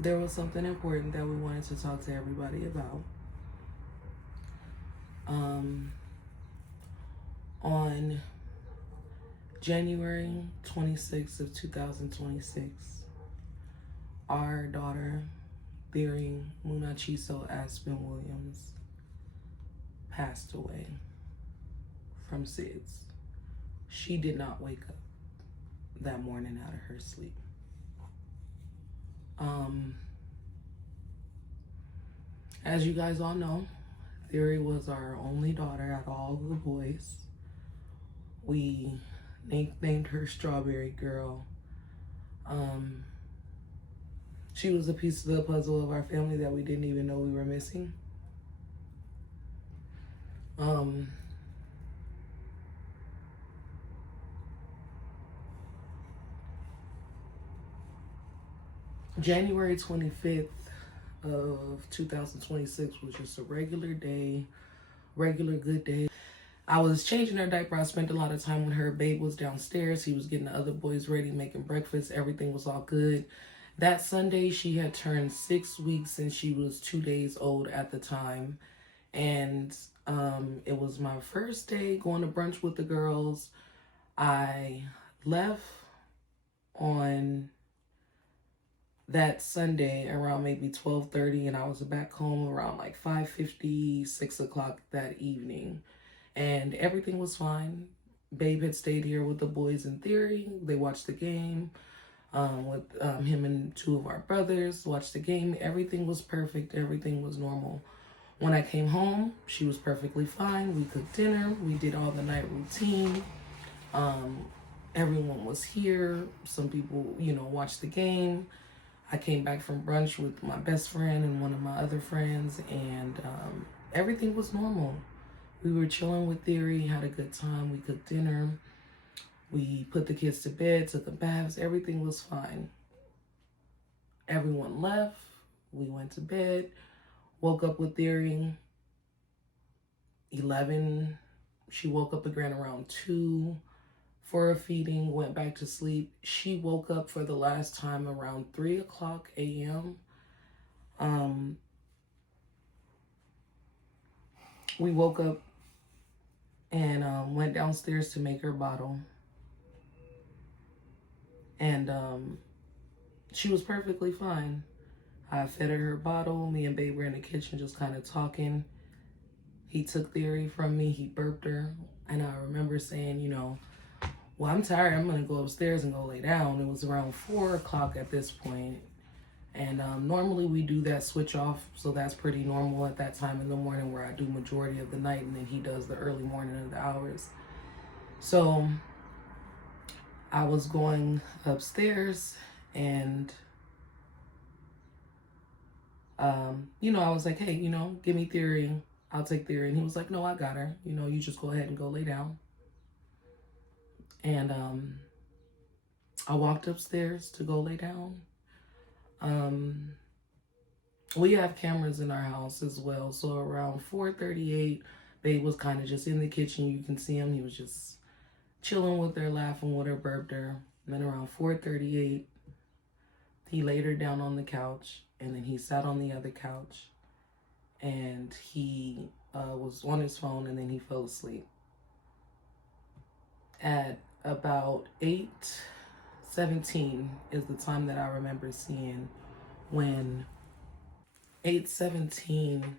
there was something important that we wanted to talk to everybody about. On January 26th of 2026, our daughter, Thyri Munachiso Aspen Williams, passed away from SIDS. She did not wake up that morning out of her sleep. As you guys all know, Thyri was our only daughter out of all the boys. We named her Strawberry Girl. She was a piece of the puzzle of our family that we didn't even know we were missing. January 25th of 2026 was just a regular day, regular good day. I was changing her diaper. I spent a lot of time when her babe was downstairs. He was getting the other boys ready, making breakfast. Everything was all good. That Sunday, she had turned 6 weeks and she was 2 days old at the time. And it was my first day going to brunch with the girls. I left on that Sunday around maybe 12:30, and I was back home around like 5:50, 6 o'clock that evening. And everything was fine. Babe had stayed here with the boys in Thyri. They watched the game with him and two of our brothers, watched the game. Everything was perfect. Everything was normal. When I came home, she was perfectly fine. We cooked dinner. We did all the night routine. Everyone was here. Some people, watched the game. I came back from brunch with my best friend and one of my other friends, and everything was normal. We were chilling with Thyri, had a good time. We cooked dinner. We put the kids to bed, took a bath. Everything was fine. Everyone left. We went to bed. Woke up with Thyri 11. She woke up again around 2 for a feeding, went back to sleep. She woke up for the last time around 3 o'clock a.m. We woke up and went downstairs to make her bottle. And she was perfectly fine. I fed her bottle. Me and Babe were in the kitchen just kind of talking. He took Thyri from me. He burped her. And I remember saying, well, I'm tired. I'm going to go upstairs and go lay down. It was around 4 o'clock at this point. And normally we do that switch off. So that's pretty normal at that time in the morning, where I do majority of the night and then he does the early morning of the hours. So I was going upstairs and, I was like, hey, give me Thyri. I'll take Thyri. And he was like, no, I got her. You just go ahead and go lay down. And I walked upstairs to go lay down. We have cameras in our house as well. So around 4:38, Babe was kind of just in the kitchen. You can see him. He was just chilling with her, laughing with her, burped her. And then around 4:38, he laid her down on the couch. And then he sat on the other couch. And he was on his phone, and then he fell asleep. At about 8:17 is the time that I remember seeing when 8:17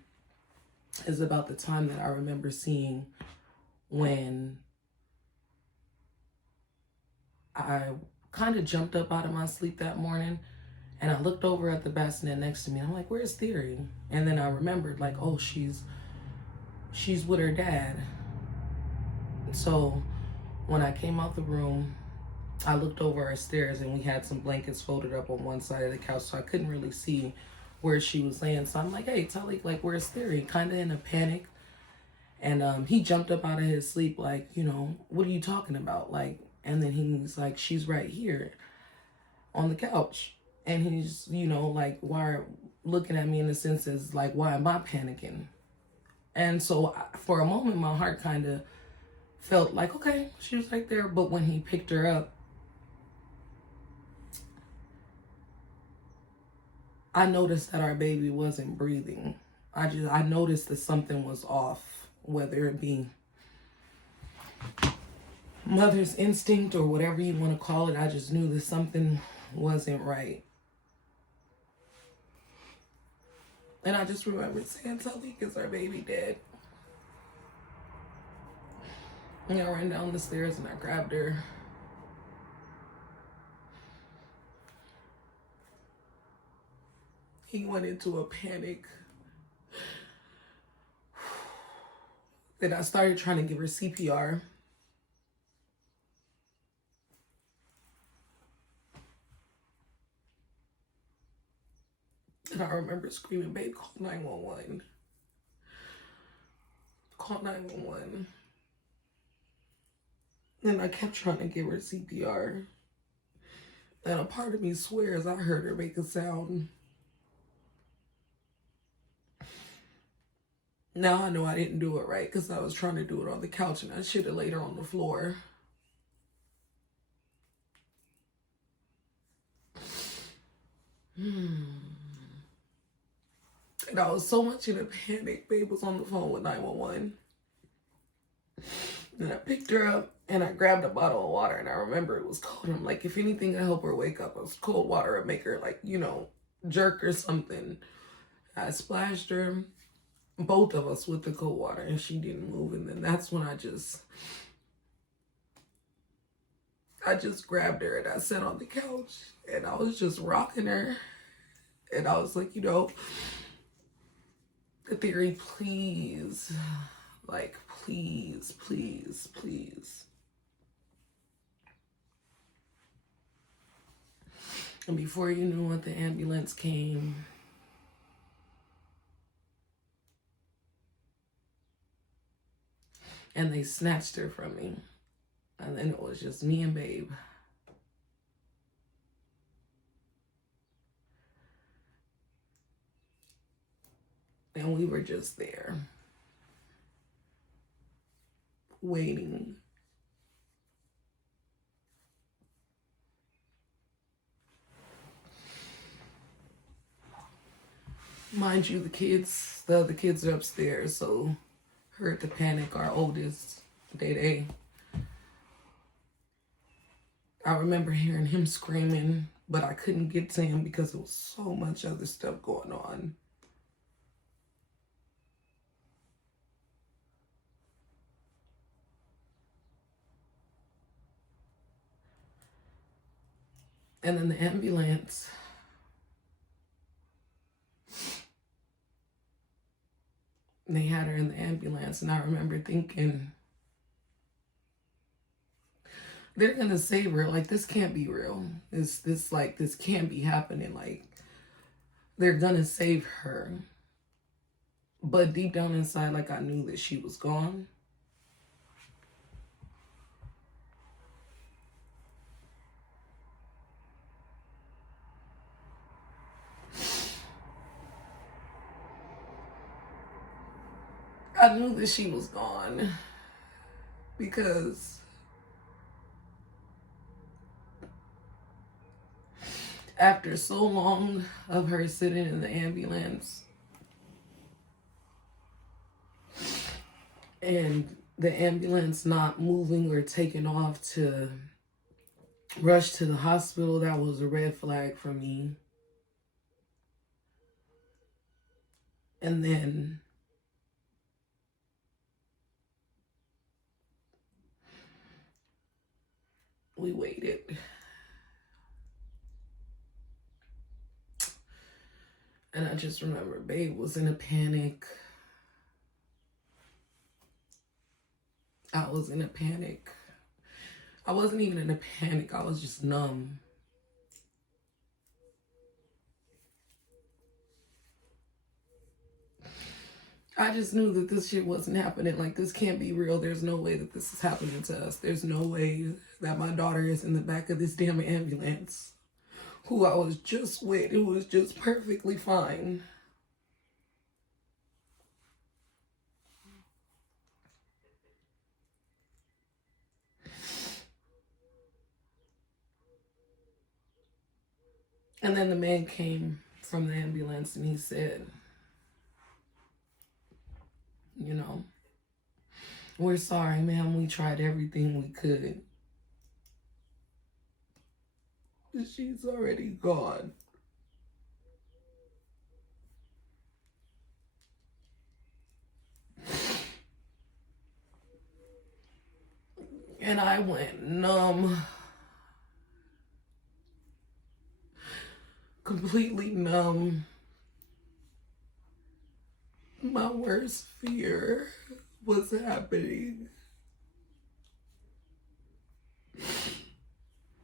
is about the time that I remember seeing when I kind of jumped up out of my sleep that morning, and I looked over at the bassinet next to me. I'm like, where's Thyri? And then I remembered, like, oh, she's with her dad. So when I came out the room, I looked over our stairs, and we had some blankets folded up on one side of the couch, so I couldn't really see where she was laying. So I'm like, hey, Talik, like, where's Thyri? Kind of in a panic. And he jumped up out of his sleep, like, what are you talking about? Like, and then he's like, she's right here on the couch. And he's, like, why, looking at me in the sense as, like, why am I panicking? And so for a moment, my heart kind of felt like, okay, she was right there. But when he picked her up, I noticed that our baby wasn't breathing. I noticed that something was off, whether it be mother's instinct or whatever you want to call it. I just knew that something wasn't right. And I just remember saying, Talik, is our baby dead? And I ran down the stairs and I grabbed her. He went into a panic. Then I started trying to give her CPR. And I remember screaming, babe, call 911. Call 911. And I kept trying to give her CPR. And a part of me swears I heard her make a sound. Now I know I didn't do it right because I was trying to do it on the couch and I should have laid her on the floor. And I was so much in a panic. Babe was on the phone with 911. And I picked her up and I grabbed a bottle of water and I remember it was cold. I'm like, if anything could help her wake up, it was cold water and make her like, you know, jerk or something. I splashed her, both of us, with the cold water and she didn't move. And then that's when I just grabbed her and I sat on the couch and I was just rocking her. And I was like, you know, Thyri, please, like, please, please, please. And before you knew it, the ambulance came. And they snatched her from me. And then it was just me and babe. And we were just there, waiting. Mind you, the other kids are upstairs, so heard the panic. Our oldest, Day. I remember hearing him screaming, but I couldn't get to him because there was so much other stuff going on. And then the ambulance, they had her in the ambulance, and I remember thinking, they're gonna save her. Like, this can't be real. This can't be happening. Like, they're gonna save her. But deep down inside, like, I knew that she was gone. I knew that she was gone because after so long of her sitting in the ambulance and the ambulance not moving or taking off to rush to the hospital, that was a red flag for me. And then we waited. And I just remember babe was in a panic. I was in a panic. I wasn't even in a panic. I was just numb. I just knew that this shit wasn't happening. Like, this can't be real. There's no way that this is happening to us. There's no way that my daughter is in the back of this damn ambulance, who I was just with, who was just perfectly fine. And then the man came from the ambulance, and he said, you know, we're sorry, ma'am. We tried everything we could. She's already gone. And I went numb. Completely numb. My worst fear was happening.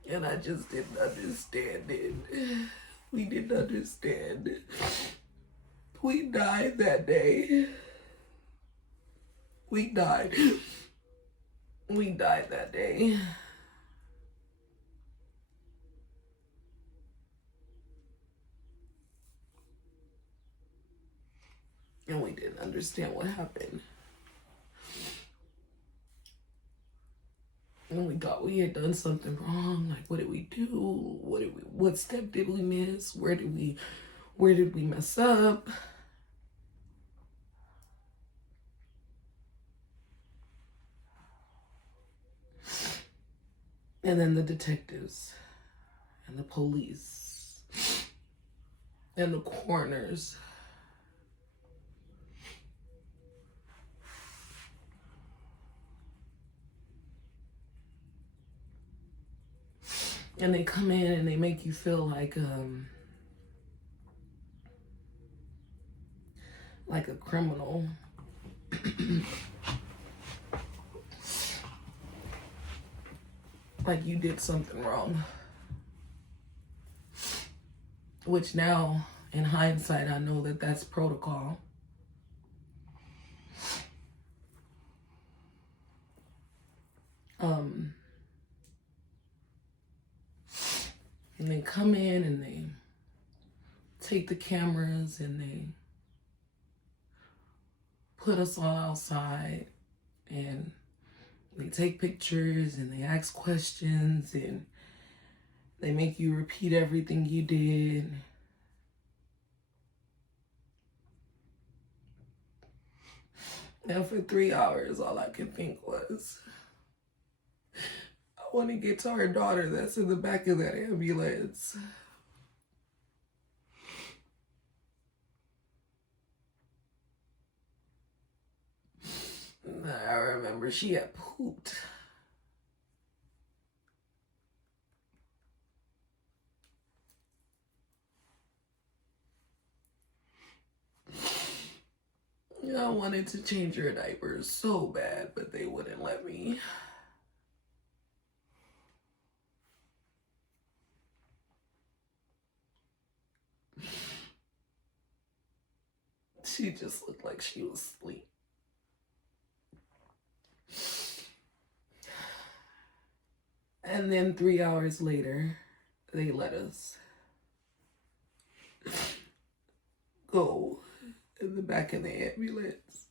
And I just didn't understand it. We didn't understand. We died that day. We died. We died that day. And we didn't understand what happened. And we thought we had done something wrong. Like, what did we do? What step did we miss? Where did we mess up? And then the detectives and the police and the coroners. And they come in and they make you feel like a criminal. Like you did something wrong. Which now, in hindsight, I know that that's protocol. And they come in and they take the cameras and they put us all outside and they take pictures and they ask questions and they make you repeat everything you did. And for 3 hours, all I could think was, I want to get to our daughter that's in the back of that ambulance. I remember she had pooped. I wanted to change her diapers so bad, but they wouldn't let me. She just looked like she was asleep. And then 3 hours later, they let us go in the back of the ambulance.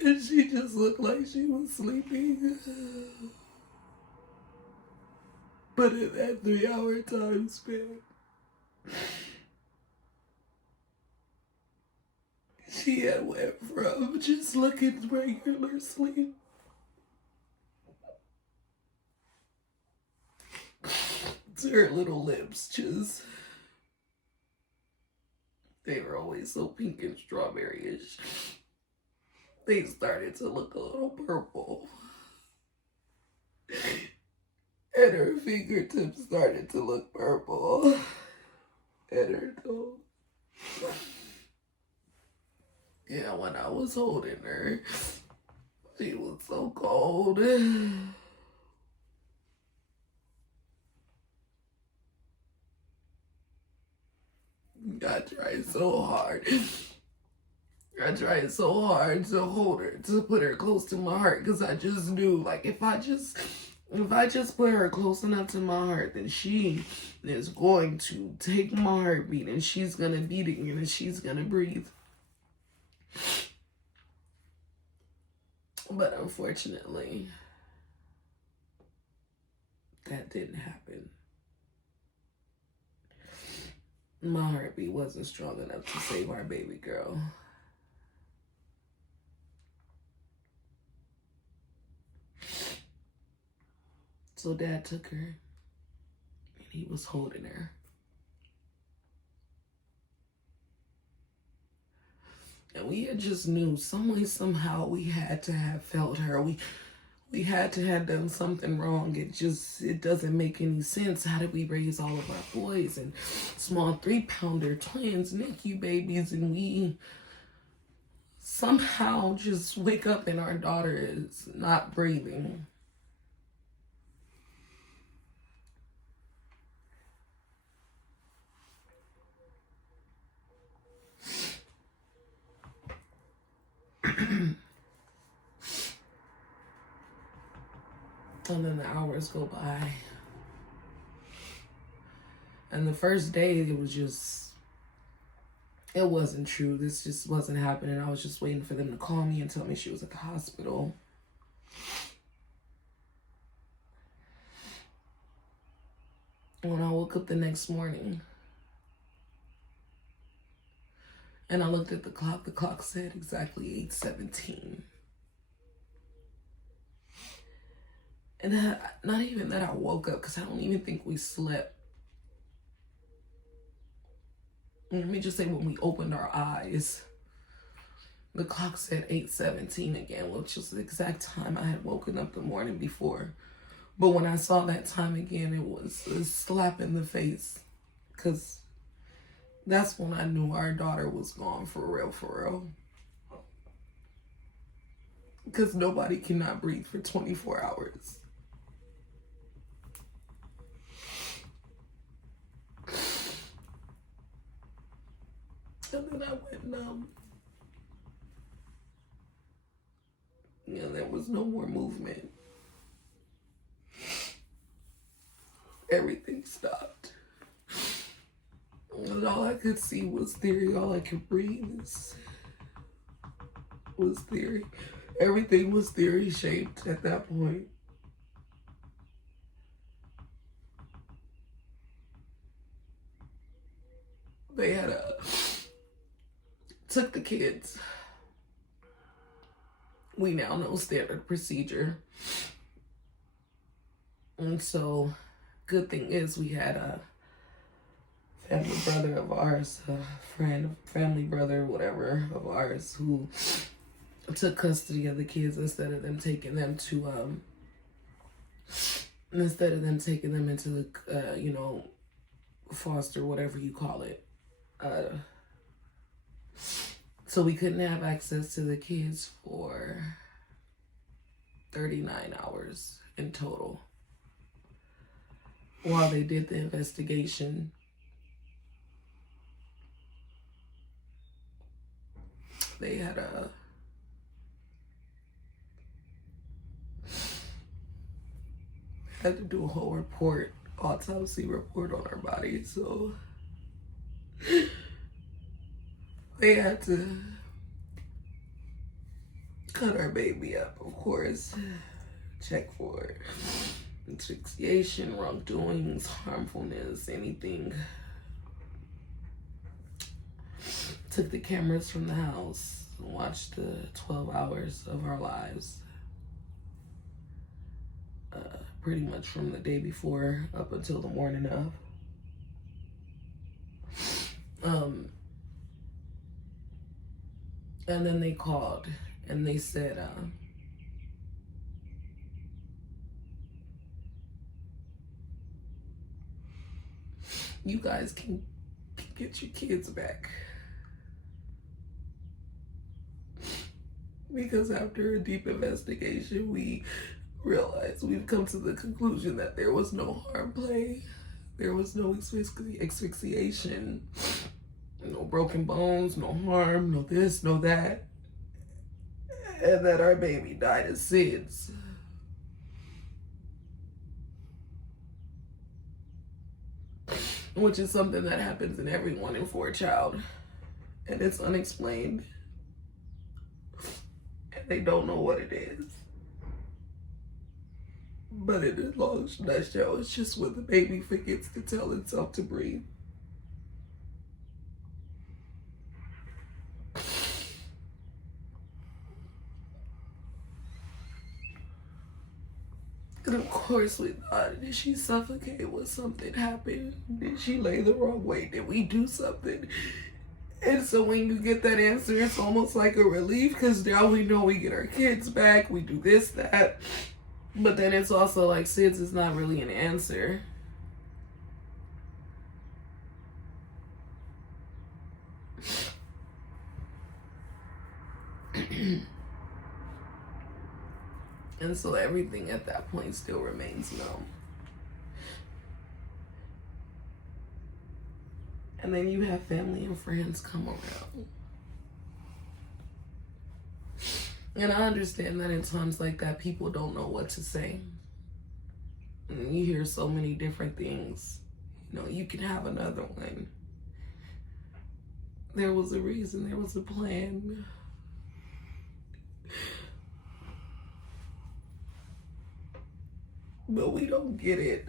And she just looked like she was sleeping. But in that 3 hour time span, she had went from just looking regular sleep to her little lips just, they were always so pink and strawberry-ish. They started to look a little purple. And her fingertips started to look purple. And her toe. Yeah, when I was holding her, she was so cold. I tried so hard. I tried so hard to hold her, to put her close to my heart, because I just knew, like, if I just put her close enough to my heart, then she is going to take my heartbeat and she's going to beat it and she's going to breathe. But unfortunately, that didn't happen. My heartbeat wasn't strong enough to save our baby girl. So Dad took her, and he was holding her. And we had just knew some way, somehow we had to have felt her. We had to have done something wrong. It doesn't make any sense. How did we raise all of our boys and small 3-pounder twins, NICU babies, and we somehow just wake up and our daughter is not breathing? And then the hours go by. And the first day, it wasn't true. This just wasn't happening. I was just waiting for them to call me and tell me she was at the hospital. When I woke up the next morning and I looked at the clock said exactly 8:17. And not even that I woke up, because I don't even think we slept. Let me just say, when we opened our eyes, the clock said 8:17 again, which was the exact time I had woken up the morning before. But when I saw that time again, it was a slap in the face, because that's when I knew our daughter was gone for real, for real. Because nobody cannot breathe for 24 hours. And then I went numb. And there was no more movement. Everything stopped. And all I could see was Thyri. All I could breathe was Thyri. Everything was Thyri shaped at that point. They had took the kids. We now know standard procedure. And so, good thing is we had a family brother of ours, family brother, whatever, of ours, who took custody of the kids instead of them taking them into the, foster, whatever you call it. So we couldn't have access to the kids for 39 hours in total while they did the investigation. They had to do a whole autopsy report on our body, so they had to cut our baby up, of course, check for asphyxiation, wrongdoings, harmfulness, anything. Took the cameras from the house, watched the 12 hours of our lives, pretty much from the day before up until the morning of. And then they called and they said, you guys can get your kids back. Because after a deep investigation, we realized we've come to the conclusion that there was no harm play. There was no asphyxiation, no broken bones, no harm, no this, no that. And that our baby died of SIDS. Which is something that happens in every 1 in 4 child. And it's unexplained. They don't know what it is. But in a long nutshell, it's just when the baby forgets to tell itself to breathe. And of course we thought, did she suffocate when something happened? Did she lay the wrong way? Did we do something? And so when you get that answer, it's almost like a relief, because now we know we get our kids back, we do this, that. But then it's also like, SIDS is not really an answer. And so everything at that point still remains numb. And then you have family and friends come around. And I understand that in times like that, people don't know what to say. And you hear so many different things. You know, you can have another one. There was a reason, there was a plan. But we don't get it.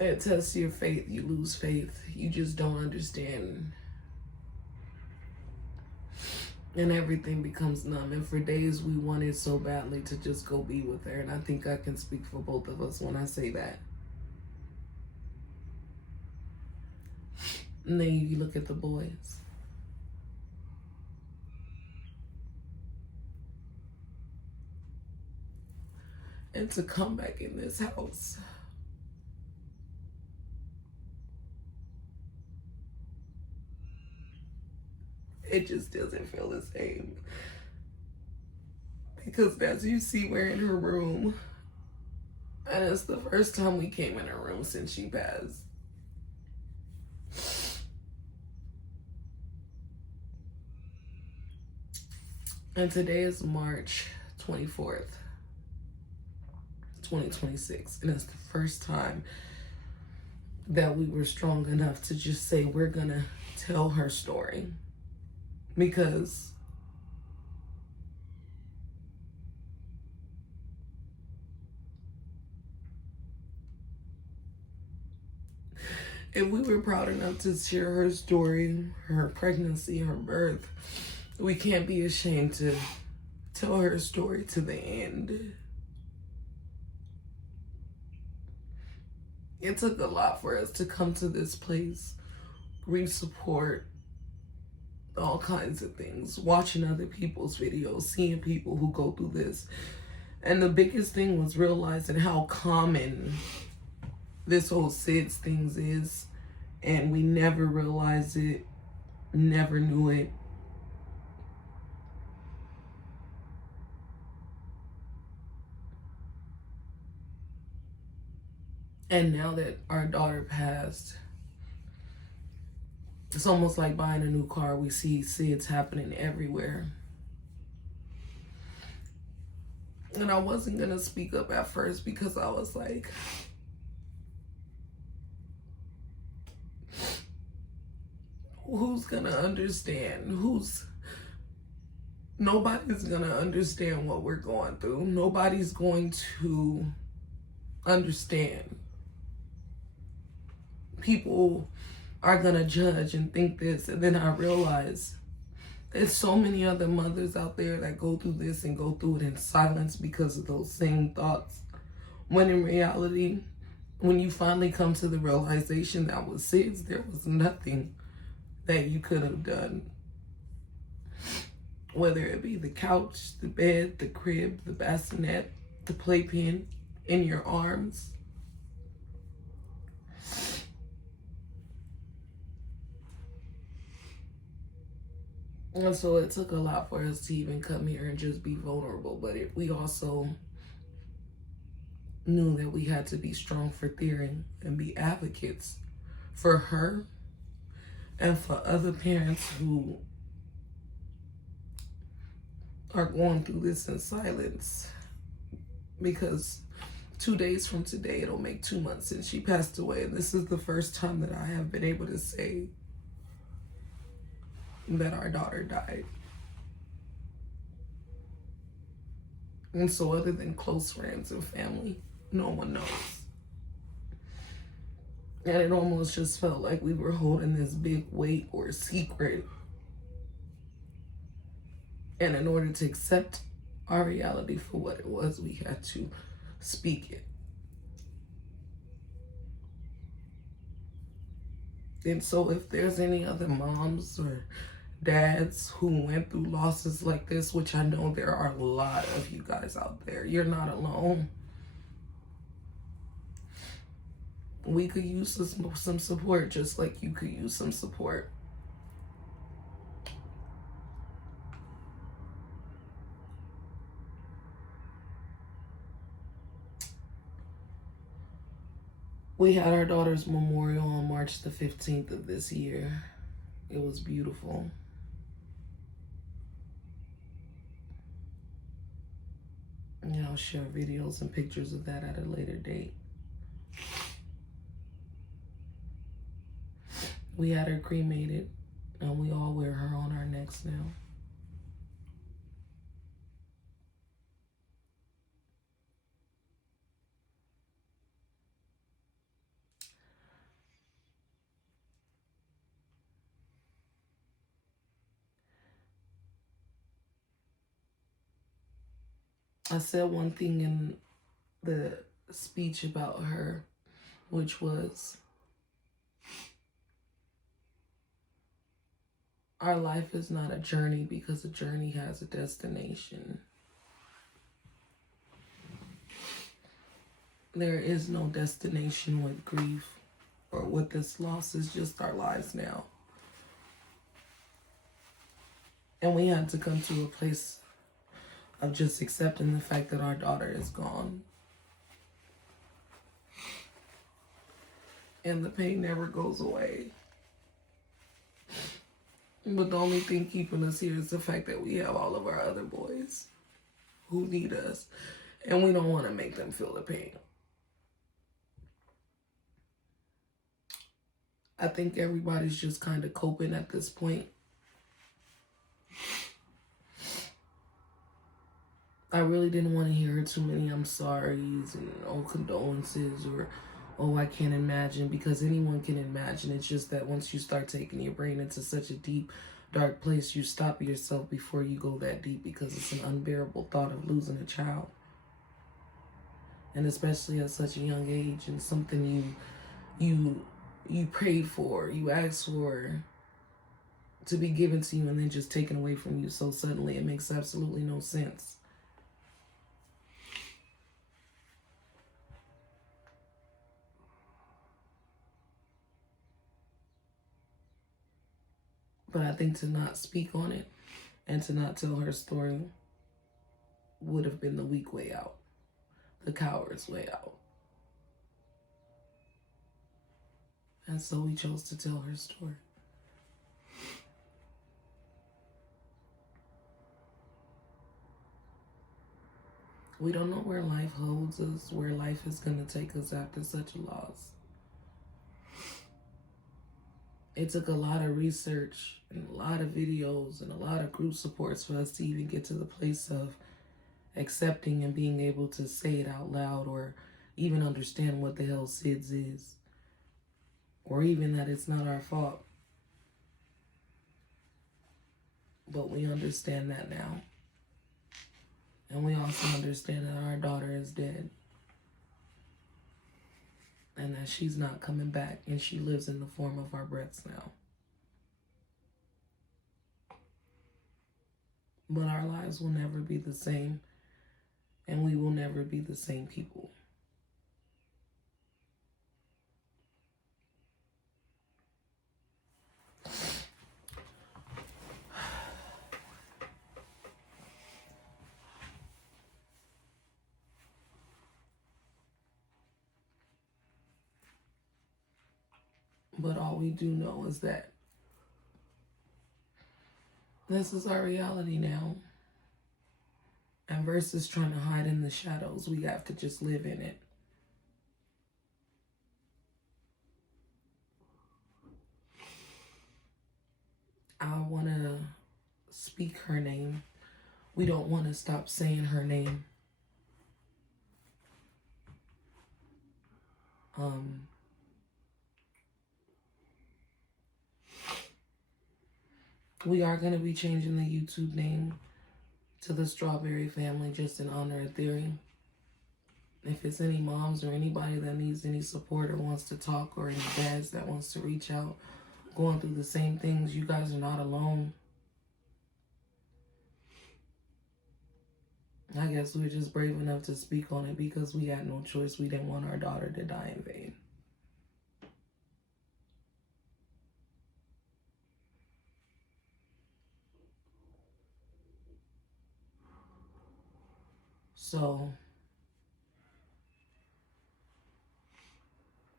It tests your faith, you lose faith, you just don't understand. And everything becomes numb. And for days we wanted so badly to just go be with her. And I think I can speak for both of us when I say that. And then you look at the boys. And to come back in this house. It just doesn't feel the same. Because as you see, we're in her room. And it's the first time we came in her room since she passed. And today is March 24th, 2026. And it's the first time that we were strong enough to just say, we're gonna tell her story. Because if we were proud enough to share her story, her pregnancy, her birth, we can't be ashamed to tell her story to the end. It took a lot for us to come to this place, grief support, all kinds of things, watching other people's videos, seeing people who go through this. And the biggest thing was realizing how common this whole SIDS things is. And we never realized it, never knew it. And now that our daughter passed, it's almost like buying a new car. We see SIDS happening everywhere. And I wasn't going to speak up at first because I was like, who's going to understand? Nobody's going to understand what we're going through. Nobody's going to understand. People are gonna judge and think this. And then I realized there's so many other mothers out there that go through this and go through it in silence because of those same thoughts. When in reality, when you finally come to the realization that was SIDS, there was nothing that you could have done. Whether it be the couch, the bed, the crib, the bassinet, the playpen in your arms. And so it took a lot for us to even come here and just be vulnerable. But we also knew that we had to be strong for Thyri and be advocates for her and for other parents who are going through this in silence, because 2 days from today, it'll make 2 months since she passed away. This is the first time that I have been able to say that our daughter died. And so other than close friends and family, no one knows. And it almost just felt like we were holding this big weight or secret. And in order to accept our reality for what it was, we had to speak it. And so if there's any other moms or dads who went through losses like this, which I know there are a lot of you guys out there, you're not alone. We could use some support, just like you could use some support. We had our daughter's memorial on March the 15th of this year. It was beautiful. And I'll share videos and pictures of that at a later date. We had her cremated, and we all wear her on our necks now. I said one thing in the speech about her, which was, our life is not a journey because a journey has a destination. There is no destination with grief or with this loss. It's just our lives now. And we had to come to a place of just accepting the fact that our daughter is gone. And the pain never goes away. But the only thing keeping us here is the fact that we have all of our other boys who need us. And we don't want to make them feel the pain. I think everybody's just kind of coping at this point. I really didn't want to hear too many I'm sorry's and oh condolences or oh I can't imagine, because anyone can imagine. It's just that once you start taking your brain into such a deep, dark place, you stop yourself before you go that deep, because it's an unbearable thought of losing a child. And especially at such a young age, and something you prayed for, you asked for to be given to you and then just taken away from you so suddenly. It makes absolutely no sense. But I think to not speak on it and to not tell her story would have been the weak way out, the coward's way out. And so we chose to tell her story. We don't know where life holds us, where life is going to take us after such a loss. It took a lot of research and a lot of videos and a lot of group supports for us to even get to the place of accepting and being able to say it out loud, or even understand what the hell SIDS is, or even that it's not our fault. But we understand that now. And we also understand that our daughter is dead. And that she's not coming back, and she lives in the form of our breaths now. But our lives will never be the same, and we will never be the same people. But all we do know is that this is our reality now. And versus trying to hide in the shadows, we have to just live in it. I want to speak her name. We don't want to stop saying her name. We are going to be changing the YouTube name to the Strawberry Family just in honor of Thyri. If it's any moms or anybody that needs any support or wants to talk, or any dads that wants to reach out, going through the same things, you guys are not alone. I guess we're just brave enough to speak on it because we had no choice. We didn't want our daughter to die in vain. So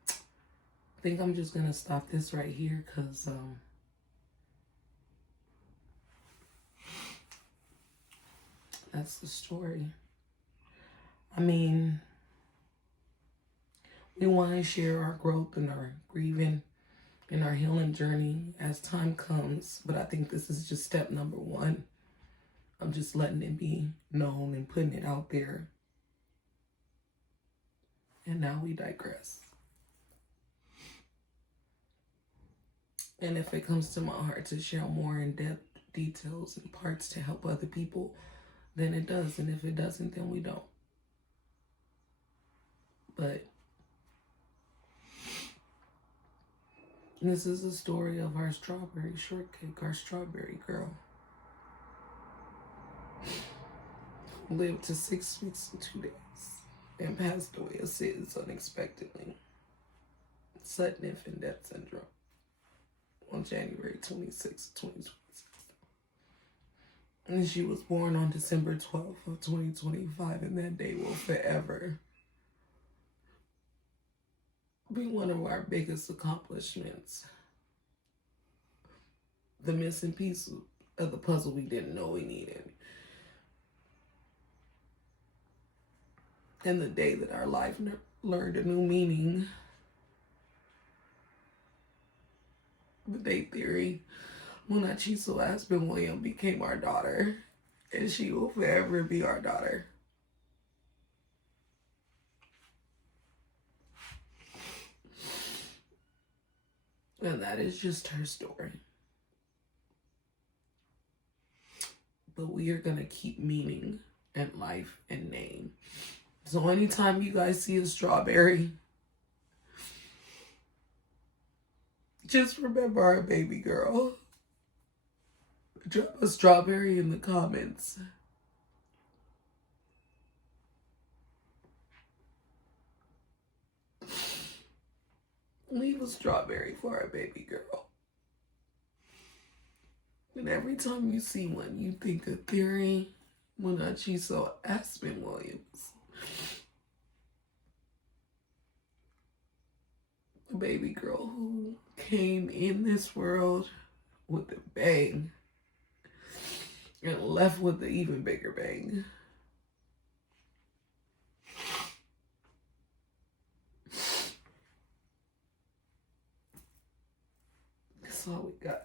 I think I'm just going to stop this right here because that's the story. I mean, we want to share our growth and our grieving and our healing journey as time comes. But I think this is just step number one. I'm just letting it be known and putting it out there. And now we digress. And if it comes to my heart to share more in-depth details and parts to help other people, then it does. And if it doesn't, then we don't. But this is the story of our strawberry shortcake, our strawberry girl. Lived to 6 weeks and 2 days and passed away of SIDS unexpectedly. Sudden infant death syndrome on January 26, 2026. And she was born on December 12th of 2025, and that day will forever be one of our biggest accomplishments. The missing piece of the puzzle we didn't know we needed. And the day that our life learned a new meaning. The day Thyri Munachiso Aspen William became our daughter. And she will forever be our daughter. And that is just her story. But we are going to keep meaning and life and name. So anytime you guys see a strawberry, just remember our baby girl. Drop a strawberry in the comments. Leave a strawberry for our baby girl. And every time you see one, you think of Thyri Munachiso Aspen Williams. A baby girl who came in this world with a bang and left with an even bigger bang. That's all we got.